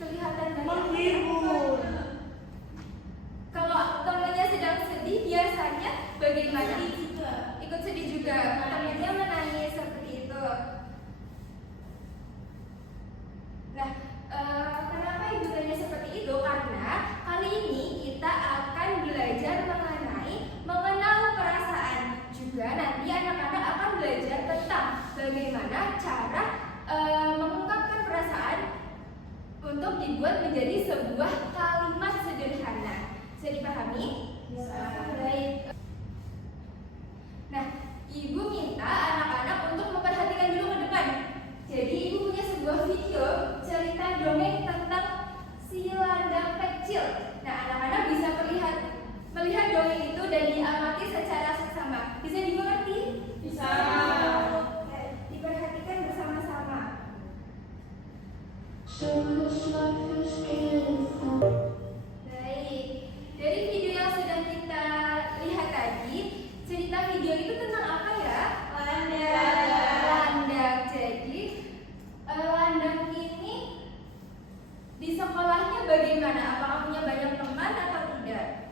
kelihatan dari menghibur. Kalau temannya sedang sedih, biasanya bagaimana? Ikut sedih juga. Temannya menangis seperti itu. Nah, kenapa ibu tanya seperti itu? Karena kali ini kita akan belajar mengenal perasaan. Juga nanti anak-anak akan belajar tentang bagaimana cara mengungkapkan perasaan untuk dibuat menjadi sebuah kalimat sederhana. Bisa dipahami? Bisa. Baik. Nah, ibu minta anak-anak untuk memperhatikan dulu ke depan. Jadi ibu punya sebuah video cerita dongeng tentang si landang kecil. Nah, anak-anak bisa melihat dongeng itu dan diamati secara seksama. Bisa dimengerti? Bisa. Oke, diperhatikan bersama-sama. Baik, dari video yang sudah kita lihat tadi, cerita video itu tentang apa ya? Landang. Jadi landang ini di sekolahnya bagaimana? Apakah punya banyak teman atau tidak?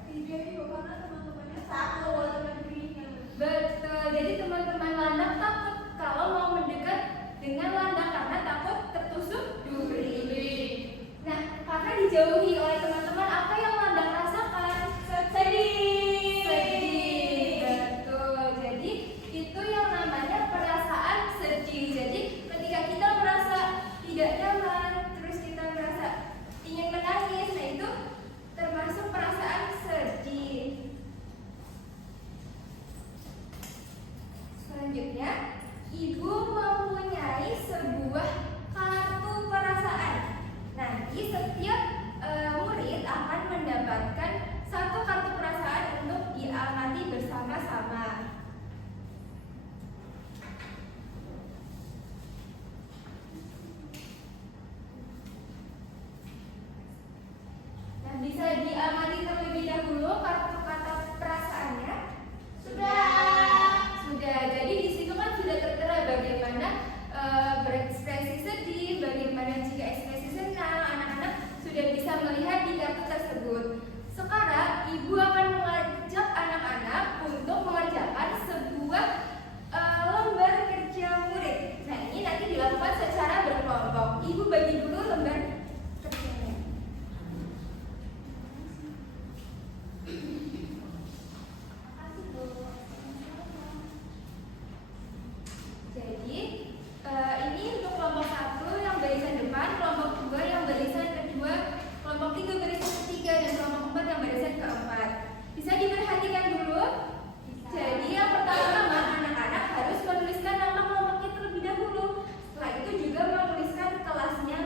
Betul. Jadi teman-teman landang takut kalau mau mendekat dengan landang karena takut tertusuk duri. Nah, karena dijauhi oleh teman-teman, apa yang landang rasakan? Sedih. Betul. Jadi itu yang namanya perasaan sedih. Jadi ketika kita merasa tidak nyaman, terus kita merasa ingin menangis, nah itu termasuk perasaan sedih. Selanjutnya, ibu mempunyai sebuah kartu perasaan. Nanti setiap murid akan mendapatkan satu kartu perasaan untuk diamati bersama-sama. Nah, bisa diamati terlebih dahulu kartu kata perasaannya. Sudah. Jadi di situ kan sudah tertera bagaimana berekspresi sedih, bagaimana jika ekspresi senang. Anak-anak sudah bisa melihat di kartu tersebut. Sekarang ibu akan mengajak anak-anak untuk mengerjakan sebuah lembar kerja murid. Nah, ini nanti dilakukan secara berkelompok. Ibu bagi dulu lembar kerjanya. Jadi ini untuk kelompok 1 yang barisan depan, kelompok 2 yang barisan kedua, kelompok 3 barisan ketiga, dan kelompok 4 yang barisan keempat. Bisa diperhatikan dulu. Jadi yang pertama-tama anak-anak harus menuliskan nama kelompoknya terlebih dahulu. Setelah itu juga menuliskan kelasnya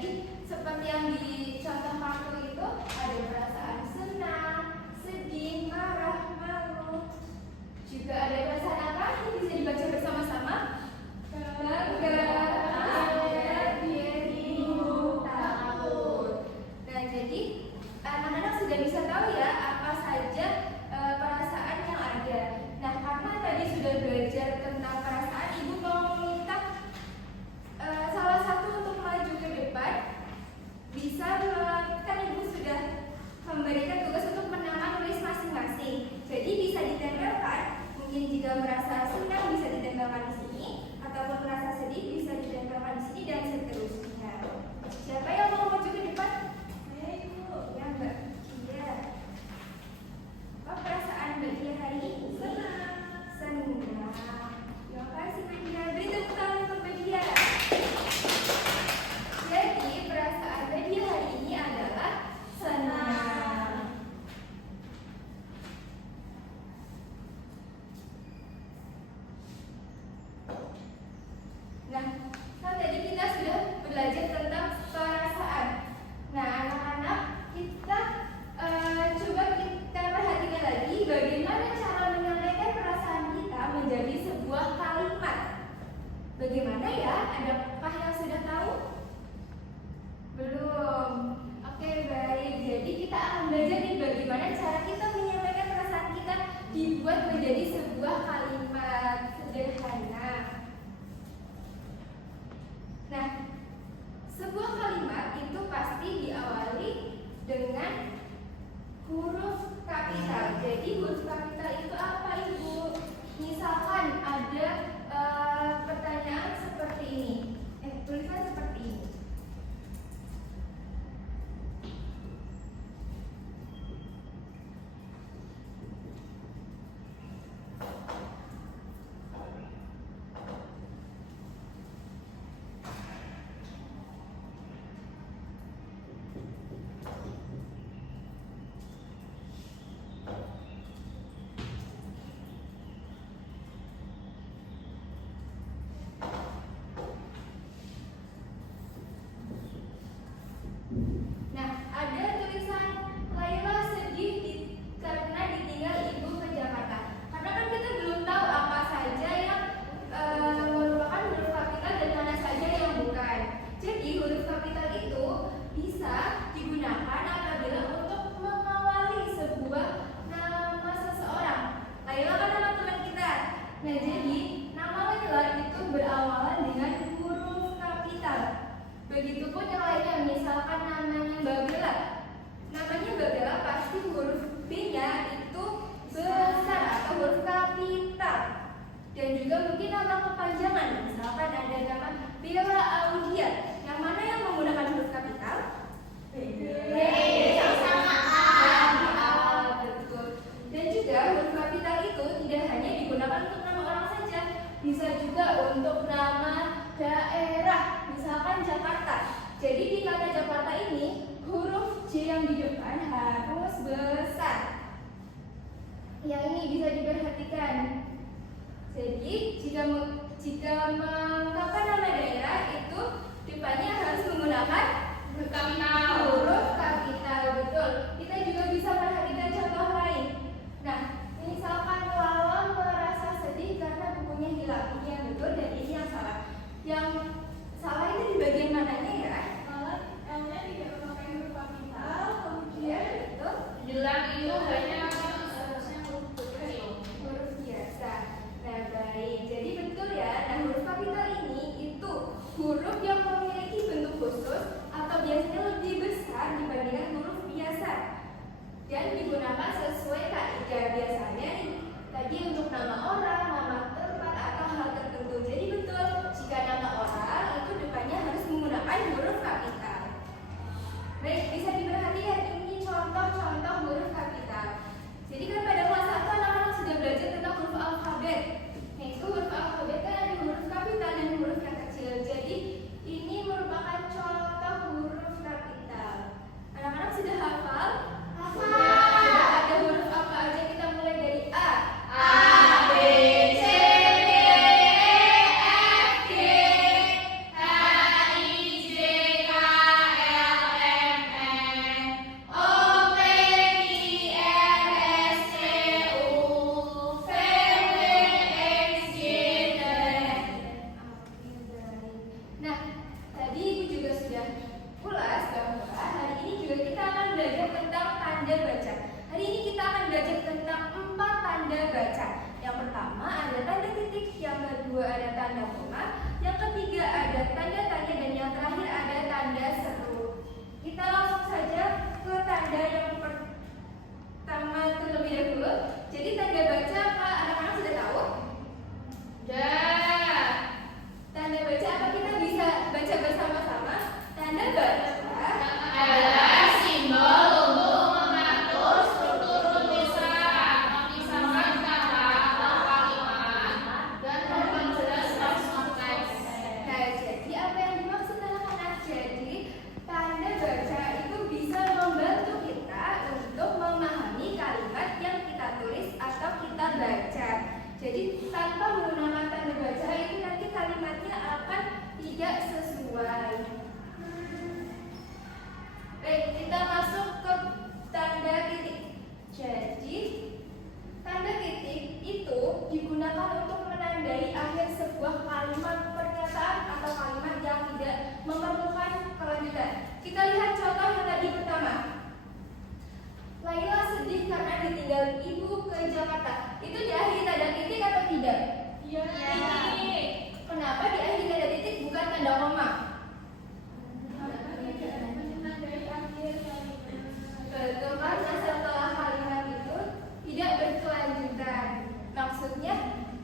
tadi seperti yang di contoh kartu itu ada perasaan senang, sedih, marah, malu. Juga ada perasaan apa? Ini bisa dibaca bersama-sama. Bangga, ada, takut. Nah, jadi anak-anak sudah bisa tahu ya apa saja perasaan yang ada. Nah, karena tadi sudah belajar tentang perasaan, Ibu mau minta salah satu untuk maju ke depan. Bisa, kan Ibu sudah memberikan tugas untuk menama tulis masing-masing. Jadi bisa ditempelkan. Mungkin jika merasa senang bisa ditempelkan di sini, ataupun merasa sedih bisa ditempelkan di sini dan seterusnya. Siapa yang mau maju ke depan? Ayo Ibu. Ya Mbak. Iya. Apa perasaan Mbak Dia hari ini? Senang. Senang. Terima kasih Mbak Dia. Beri tepuk tangan untuk Mbak Dia. Jadi perasaan Mbak Dia hari ini adalah senang. Nah, kan tadi kita sudah belajar tentang perasaan. Nah, anak-anak, kita coba kita perhatikan lagi bagaimana cara menyampaikan perasaan kita menjadi sebuah kalimat. Bagaimana ya? Adakah yang sudah tahu? Belum. Oke, baik. Jadi kita akan belajar nih bagaimana cara kita menyampaikan perasaan kita dibuat menjadi sebuah kalimat sederhana. Nah, sebuah kalimat itu pasti diawali dengan huruf kapital. Jadi huruf kapital itu apa Ibu? Misalkan ada pertanyaan seperti ini. Tulisan seperti ini. Nah, ada tulisan Laila sedih karena ditinggal ibu ke Jakarta. Karena kan kita belum tahu apa saja yang merupakan huruf kapital dan mana saja yang bukan. Jadi huruf kapital itu bisa digunakan apabila untuk mengawali sebuah nama seseorang. Laila kan nama teman kita. Nah, jadi nama Laila itu berawalan dengan huruf kapital. Begitupun yang lainnya, misalkan namanya Mbak Bella. Namanya Mbak Bella pasti huruf B-nya itu besar atau huruf kapital. Dan juga mungkin nama kepanjangan, misalkan ada nama Bella Audia. Yang mana yang menggunakan huruf kapital? B. Sama A. Betul. Dan juga huruf kapital itu tidak hanya digunakan untuk nama orang saja, bisa juga untuk nama daerah. Misalkan Jakarta. Jadi di kata Jakarta ini huruf J yang di depan harus besar. Yang ini bisa diperhatikan. Jadi jika mengungkapkan nama daerah itu depannya harus menggunakan huruf kapital. Betul. Kita juga bisa perhatikan contoh lain. Nah, misalkan Lala merasa sedih karena bukunya hilang. Ini yang betul dan ini yang salah. Yang salah itu di bagian mananya ya? L-nya tidak memakai huruf kapital, kemudian itu hilang itu hanya huruf biasa. Nah, baik. Jadi betul ya. Nah, huruf kapital ini itu huruf yang memiliki bentuk khusus atau biasanya lebih besar dibandingkan huruf biasa. kedua ada tanda koma, yang ketiga ada tanda tanya, dan yang terakhir ada tanda seru. Kita langsung saja ke tanda yang pertama terlebih dahulu. Jadi tanda baca, apa anak-anak sudah tahu? Sudah. Tanda baca apa, kita bisa baca bersama-sama? Tanda baca adalah simbol untuk mengatur struktur tulisan, memisahkan kata atau kalimat, dan memperjelas konteks. Nah, jadi apa yang dimaksud anak-anak? Jadi tanda baca itu bisa membantu kita untuk memahami kalimat yang kita tulis atau kita baca. Jadi tanpa menggunakan tanda baca itu nanti kalimatnya akan tidak sesuai. Baik, kita masuk ke tanda titik. Jadi tanda titik itu digunakan untuk menandai akhir sebuah kalimat pernyataan atau kalimat yang tidak memerlukan kelanjutan. Kita lihat contoh yang tadi pertama. Laila sedih karena ditinggal ibu ke Jakarta. Itu diakhiri tanda titik atau tidak? Iya. Kenapa diakhiri tanda titik bukan tanda koma? Betul, karena setelah kalimat itu tidak berkelanjutan. Maksudnya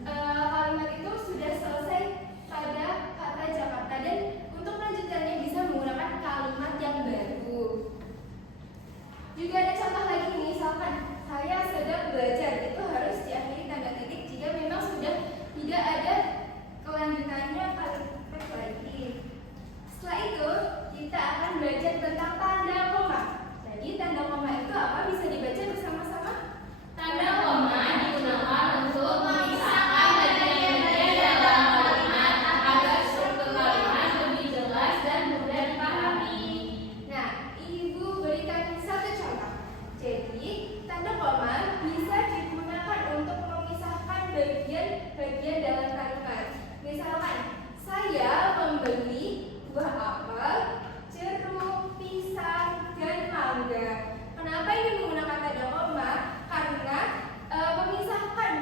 kalimat itu sudah selesai pada kata Jakarta, dan untuk melanjutkannya bisa menggunakan kalimat yang baru. Juga ada contoh lagi, misalkan saya sedang belajar, itu harus diakhiri tanda titik jika memang sudah tidak ada kelanjutannya kalimat lagi. Setelah itu kita akan belajar tentang tanda koma. Jadi tanda koma itu apa? Bisa dibaca bersama-sama. Tanda koma digunakan untuk memisahkan bagian-bagian dalam kalimat agar struktur kalimat lebih jelas dan mudah dipahami. Nah, Ibu berikan satu contoh. Jadi tanda koma bisa digunakan untuk memisahkan bagian-bagian dalam kalimat. Misalkan, saya membeli buah apel, jeruk, pisang, dan mangga. Kenapa ini menggunakan tanda koma? Karena memisahkan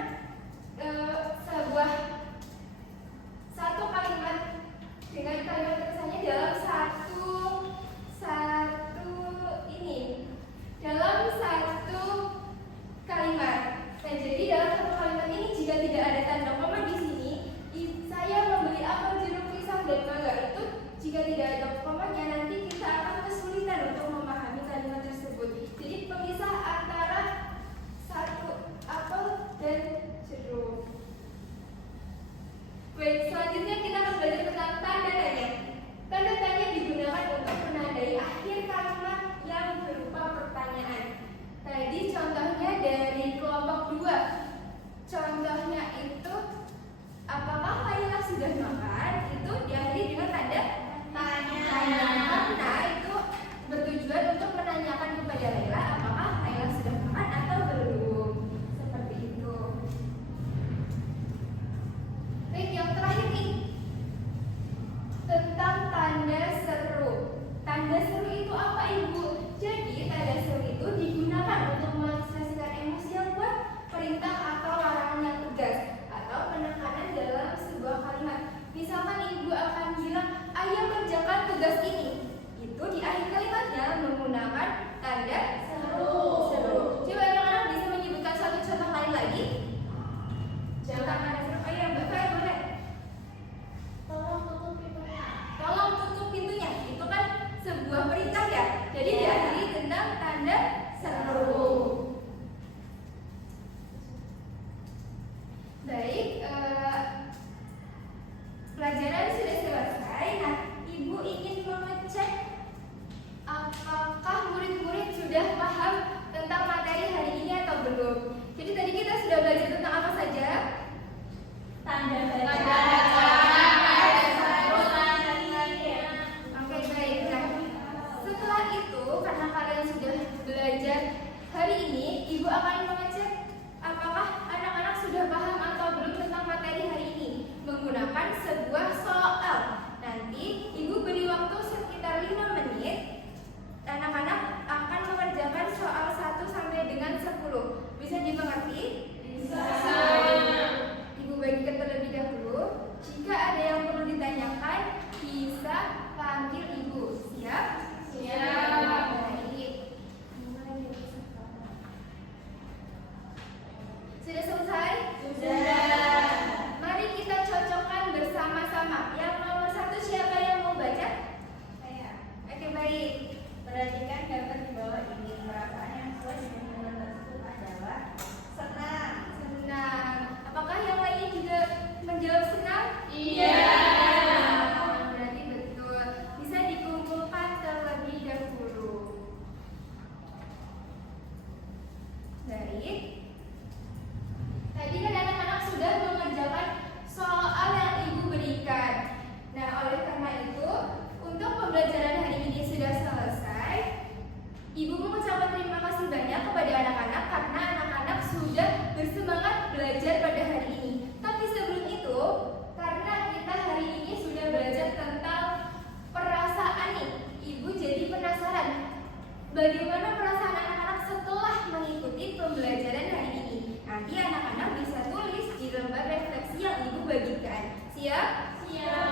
satu kalimat dengan kalimat terusannya dalam satu kalimat. Nah, jadi dalam satu kalimat ini jika tidak ada tanda koma di sini, saya membeli apel, jeruk, pisang, dan mangga, itu jika tidak ada komanya nanti kita akan kesulitan untuk memahami kalimat tersebut. Jadi pemisah antara satu apel dan jeruk. Baik, selanjutnya kita akan belajar tentang tanda tanya. Tanda tanya digunakan untuk menandai akhir kalimat yang berupa pertanyaan. Tadi contohnya dari kelompok 2. Contohnya itu, apakah Laila sudah makan? Itu diakhiri dengan tanda tanya. Karena itu bertujuan untuk menanyakan kepada Laila apakah Laila sudah makan atau belum. Seperti itu. Baik, yang terakhir nih, tentang tanda seru. Tanda seru itu apa, Ibu? Jadi tanda seru itu digunakan untuk mengekspresikan emosi yang kuat, perintah atau larangan yang tegas, atau penekanan dalam sebuah kalimat. Misalkan Ibu akan bilang, ayo kerjakan tugas ini. Itu di akhir kalimatnya menggunakan tanda seru. Coba anak-anak bisa menyebutkan satu contoh lain lagi. Contoh tanda seru. Ayo, Bapak, boleh. Tolong tutup pintunya. Itu kan sebuah perintah ya. Jadi diakhiri tentang tanda seru. Baik, pelajaran sudah selesai. Nah, Ibu ingin mengecek apakah murid-murid sudah paham tentang materi hari ini atau belum. Jadi tadi kita sudah belajar tentang apa saja? Tanda baca. Oke, baik. Nah, setelah itu karena kalian sudah belajar hari ini, Ibu akan mengecek apakah anak-anak sudah paham atau belum tentang materi hari ini menggunakan sebuah soal. Nanti Ibu beri waktu sekitar 5 menit. Anak-anak akan mengerjakan soal 1 sampai dengan 10. Bisa dimengerti? Bisa. Ibu bagikan terlebih dahulu. Siap.